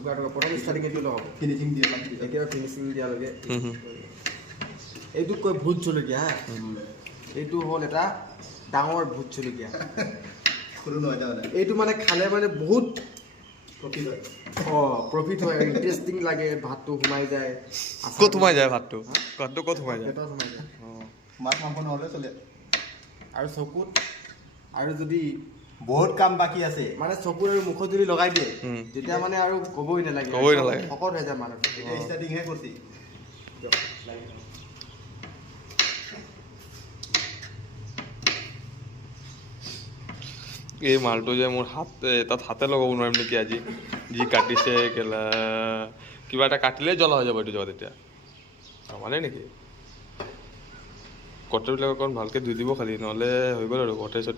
জোগাৰ প্ৰথম ষ্টাৰ্টিং এইটো নহ'ব ফিনিচিং দিয়ে একেবাৰে ফিনিচিং দিয়ালৈকে এইটোক কয় ভোট জলকীয়া হা এইটো হ'ল এটা ডাঙৰ ভোট জলকীয়া সৰু নহয় তাৰমানে এইটো মানে খালে মানে বহুত প্ৰফিট হয় প্ৰফিট হয় ইণ্টাৰেষ্টিং লাগে ভাতটো সোমাই যায় ক'ত সোমাই যায় ভাতটো ভাতটো ক'ত সোমাই যায় পেটত সোমাই যায় মাছ মাংস নহ'লে চলে আৰু চকুত আৰু যদি বহুত কাম বাকী আছে মানে চকুৰ আৰু মুখত যদি লগাই দিয়ে তেতিয়া মানে আৰু ক'বই নালাগে শকত হৈ যায় মানুহ এতিয়া ষ্টাৰ্টিংহে কৰিছে এই মালটো যে মোৰ তাত হাতে লগাব নোৱাৰিম নেকি আজি যি কাটিছে কেলা কিবা এটা কাটিলে জ্বলা হৈ যাব এইটো জেগাত এতিয়া মানে নেকি কটাৰবিলাক অকণ ভালকৈ ধুই দিব খালি নহ'লে হৈ গ'ল আৰু কটাৰী